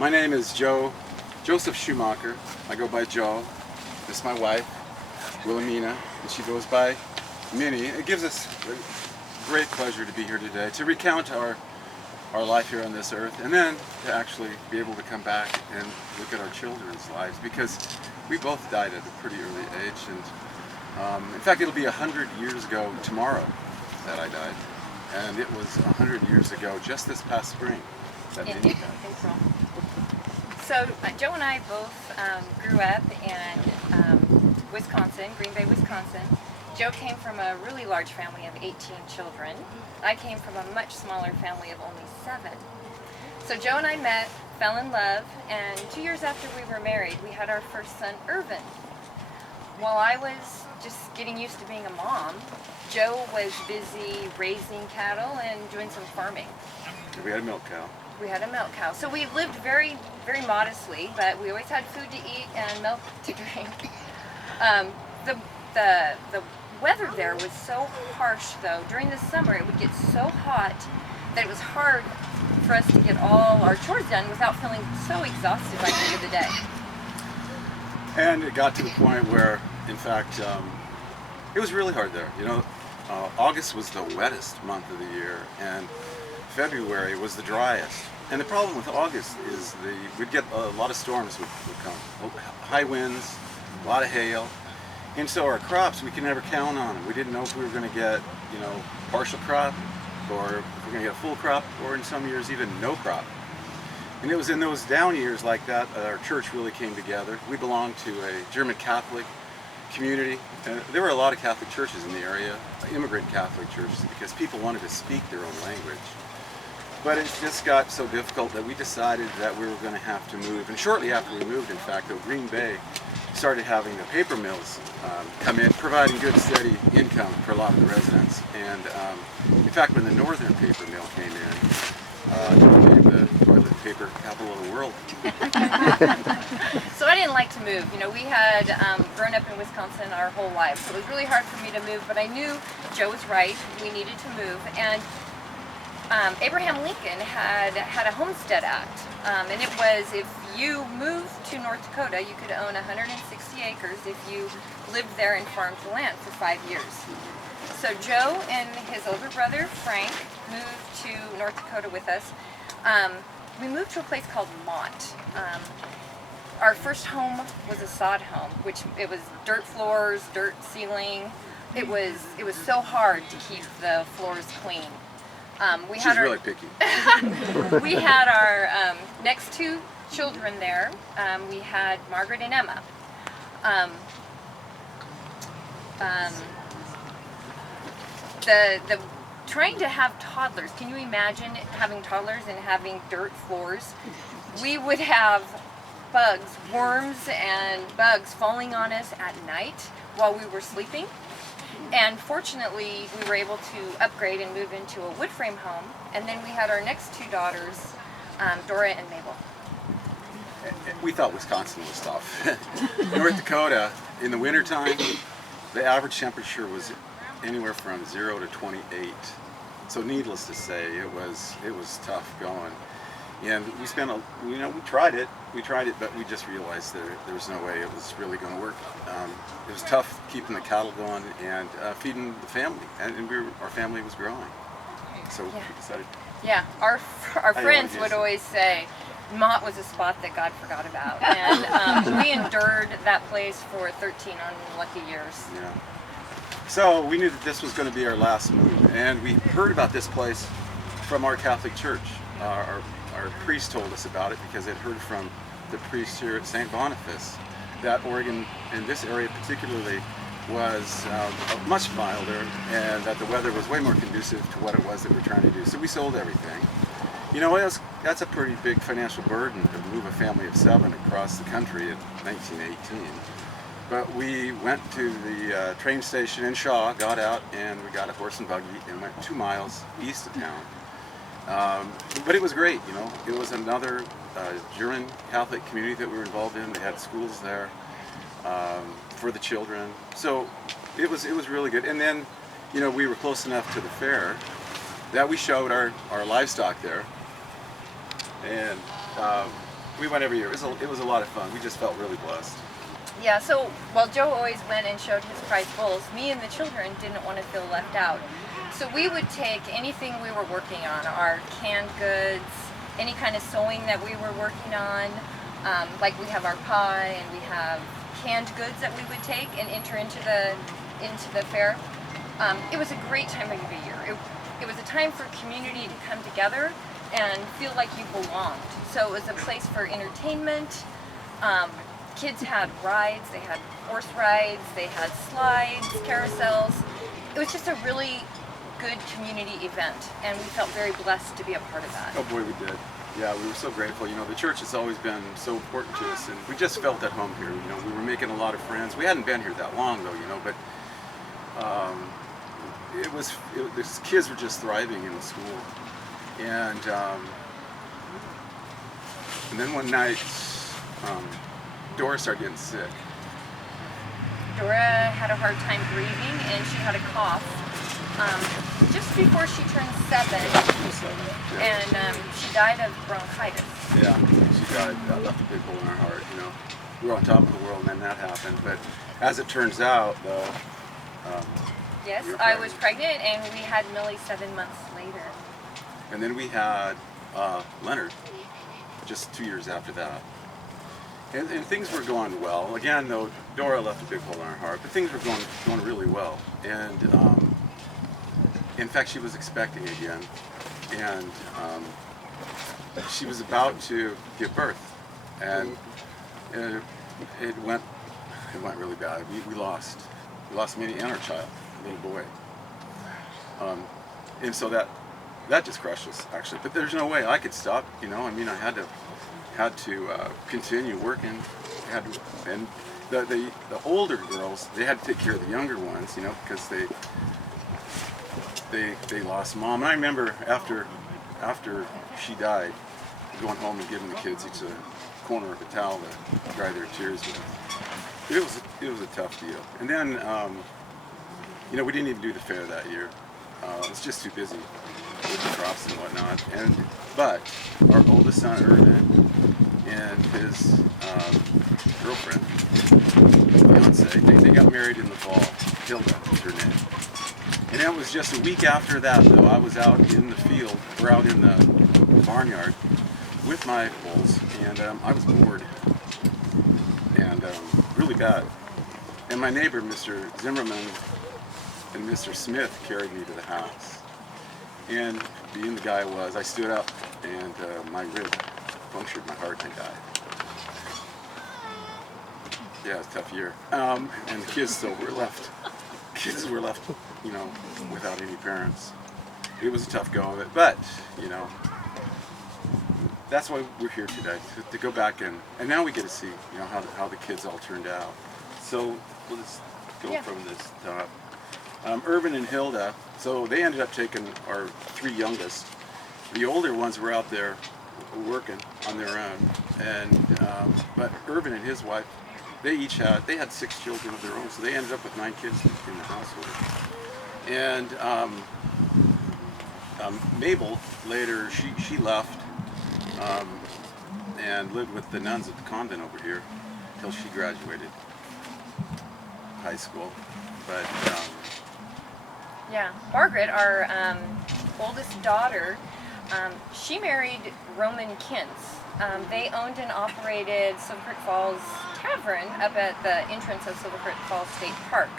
My name is Joseph Schumacher. I go by Joe. This is my wife, Wilhelmina, and she goes by Minnie. It gives us great pleasure to be here today, to recount our life here on this earth, and then to actually be able to come back and look at our children's lives, because we both died at a pretty early age. And in fact, it'll be 100 years ago tomorrow that I died, and it was 100 years ago just this past spring that in Minnie died. April. So Joe and I both grew up in Wisconsin, Green Bay, Wisconsin. Joe came from a really large family of 18 children. I came from a much smaller family of only 7. So Joe and I met, fell in love, and 2 years after we were married, we had our first son, Irvin. While I was just getting used to being a mom, Joe was busy raising cattle and doing some farming. We had a milk cow. We had a milk cow. So we lived very, very modestly, but we always had food to eat and milk to drink. The weather there was so harsh, though. During the summer, it would get so hot that it was hard for us to get all our chores done without feeling so exhausted by the end of the day. And it got to the point where, in fact, it was really hard there. You know, August was the wettest month of the year, and February was the driest. And the problem with August is we'd get a lot of storms would come, high winds, a lot of hail, and so our crops, we could never count on them. We didn't know if we were going to get, partial crop, or if we're going to get a full crop, or in some years even no crop. And it was in those down years like that our church really came together. We belonged to a German Catholic community. There were a lot of Catholic churches in the area, immigrant Catholic churches, because people wanted to speak their own language. But it just got so difficult that we decided that we were going to have to move. And shortly after we moved, in fact, Green Bay started having the paper mills come in, providing good, steady income for a lot of the residents. And in fact, when the northern paper mill came in, it became the toilet paper capital of the world. So I didn't like to move. We had grown up in Wisconsin our whole lives, so it was really hard for me to move, but I knew Joe was right. We needed to move. And Abraham Lincoln had a Homestead Act, and it was if you moved to North Dakota, you could own 160 acres if you lived there and farmed the land for 5 years. So Joe and his older brother, Frank, moved to North Dakota with us. We moved to a place called Mott. Our first home was a sod home, which it was dirt floors, dirt ceiling. It was so hard to keep the floors clean. She's really picky. We had our next 2 children there. We had Margaret and Emma. The trying to have toddlers. Can you imagine having toddlers and having dirt floors? We would have bugs, worms and bugs falling on us at night while we were sleeping. And fortunately, we were able to upgrade and move into a wood frame home. And then we had our next 2 daughters, Dora and Mabel. We thought Wisconsin was tough. North Dakota, in the wintertime, the average temperature was anywhere from 0 to 28. So needless to say, it was tough going. And we spent we tried it, but we just realized there was no way it was really going to work. It was tough keeping the cattle going and feeding the family, and our family was growing. So we decided. Yeah, our friends would always say, Mott was a spot that God forgot about, and we endured that place for 13 unlucky years. Yeah. So we knew that this was going to be our last move, and we heard about this place from our Catholic church. Our priest told us about it because they'd heard from the priest here at St. Boniface that Oregon, in this area particularly, was much milder, and that the weather was way more conducive to what it was that we're trying to do. So we sold everything. That's a pretty big financial burden to move a family of 7 across the country in 1918. But we went to the train station in Shaw, got out, and we got a horse and buggy and went 2 miles east of town. But it was great, It was another German Catholic community that we were involved in. They had schools there for the children. So it was really good. And then, we were close enough to the fair that we showed our livestock there. And We went every year. It was a lot of fun. We just felt really blessed. Yeah, so while Joe always went and showed his prize bulls, me and the children didn't want to feel left out. So we would take anything we were working on, our canned goods, any kind of sewing that we were working on, like we have our pie and we have canned goods that we would take and enter into the fair. It was a great time of the year. It was a time for community to come together and feel like you belonged. So it was a place for entertainment. Kids had rides, they had horse rides, they had slides, carousels. It was just a really good community event, and we felt very blessed to be a part of that. Oh boy, we did. Yeah, we were so grateful. You know, the church has always been so important to us, and we just felt at home here. You know, we were making a lot of friends. We hadn't been here that long, though, you know, but the kids were just thriving in the school. And then one night, Dora started getting sick. Dora had a hard time breathing, and she had a cough just before she turned 7, Yeah. and she died of bronchitis. Yeah, she died. That left a big hole in our heart, you know. We were on top of the world, and then that happened. But as it turns out, though, Yes, you were I was pregnant, and we had Millie 7 months later. And then we had Leonard just 2 years after that. And things were going well. Again, though, Dora left a big hole in our heart, but things were going really well. And in fact, she was expecting again, and she was about to give birth, and it went really bad. We lost Minnie and our child, little boy. And so that just crushed us, actually. But there's no way I could stop. You know, I mean, I had to continue working. And the older girls, they had to take care of the younger ones, you know, because they lost mom. And I remember after she died, going home and giving the kids each a corner of a towel to dry their tears with. It was a tough deal. And then, you know, we didn't even do the fair that year. It was just too busy with the crops and whatnot. But our oldest son, Irvin, and his girlfriend, fiance, they got married in the fall. Hilda is her name. And that was just a week after that, though. I was out in the field, or out in the barnyard with my bulls, and I was bored, and really bad. And my neighbor, Mr. Zimmerman, and Mr. Smith carried me to the house. And being the guy I was, I stood up, and my rib punctured my heart, and I died. Yeah, it was a tough year. And the kids still were left. Kids were left, you know, without any parents. It was a tough go of it, but, you know, that's why we're here today, to go back and now we get to see, you know, how the kids all turned out. So let's go from this top. Irvin and Hilda, so they ended up taking our 3 youngest. The older ones were out there working on their own, and but Irvin and his wife, they had 6 children of their own, so they ended up with 9 kids in the household. And Mabel later, she left and lived with the nuns at the convent over here until she graduated high school. But yeah, Margaret, our oldest daughter, she married Roman Kintz. They owned and operated Silver Creek Falls Tavern up at the entrance of Silver Creek Falls State Park.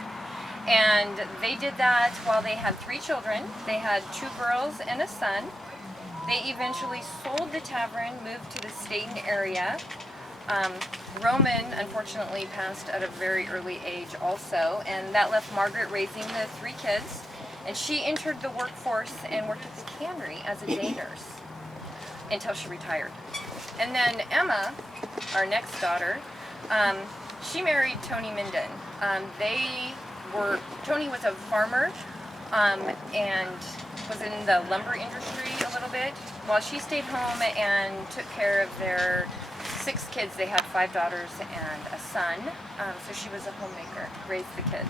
And they did that while they had 3 children. They had 2 girls and a son. They eventually sold the tavern, moved to the Staten area. Roman, unfortunately, passed at a very early age also, and that left Margaret raising the 3 kids. And she entered the workforce and worked at the cannery as a day nurse until she retired. And then Emma, our next daughter, she married Tony Minden. Tony was a farmer and was in the lumber industry a little bit, while she stayed home and took care of their 6 kids. They had 5 daughters and a son, so she was a homemaker, raised the kids.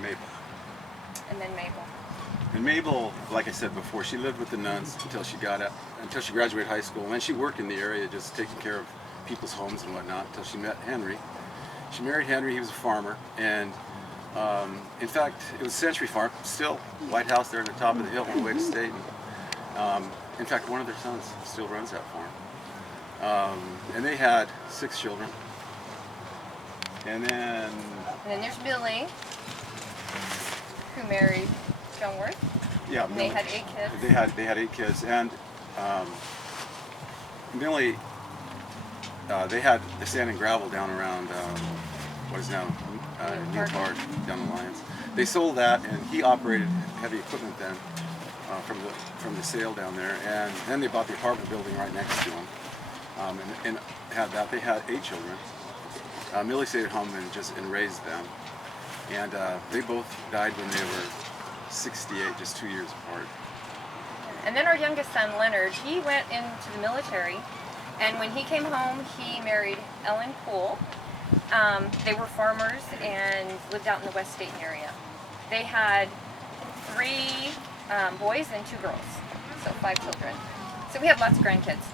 Mabel. And then Mabel. And Mabel, like I said before, she lived with the nuns until she got until she graduated high school. And then she worked in the area just taking care of people's homes and whatnot until she met Henry. She married Henry. He was a farmer, and in fact, it was Century Farm, still White House there on the top of the hill on the way to state. In fact, one of their sons still runs that farm. And they had 6 children. And then there's Billy, who married John Worth. yeah, And they had 8 kids. They had 8 kids, and Millie, they had the sand and gravel down around what is now New Park, down the Lions. They sold that, and he operated heavy equipment then from the sale down there, and then they bought the apartment building right next to him, and had that. They had 8 children. Millie stayed at home and raised them, and they both died when they were 68, just 2 years apart. And then our youngest son, Leonard, he went into the military, and when he came home, he married Ellen Poole. They were farmers and lived out in the West Dayton area. They had 3 boys and 2 girls, so 5 children. So we have lots of grandkids.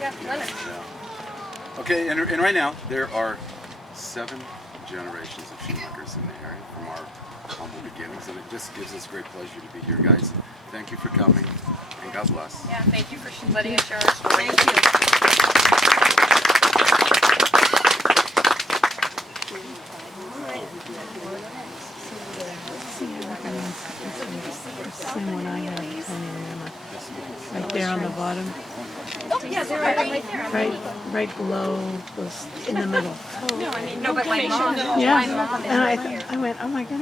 Yeah, Leonard. Yeah. Okay, and right now there are 7 generations of Schumachers in the area from our humble beginnings, and it just gives us great pleasure to be here, guys. Thank you for coming, and God bless. Yeah, thank you for letting us share our story. Thank you. Same one I have, Tony Rama. Right there on the bottom, Oh, yeah, they're right there. right below, in the middle. No, but my mom, Yeah, my mom is and right here. I went, oh my goodness.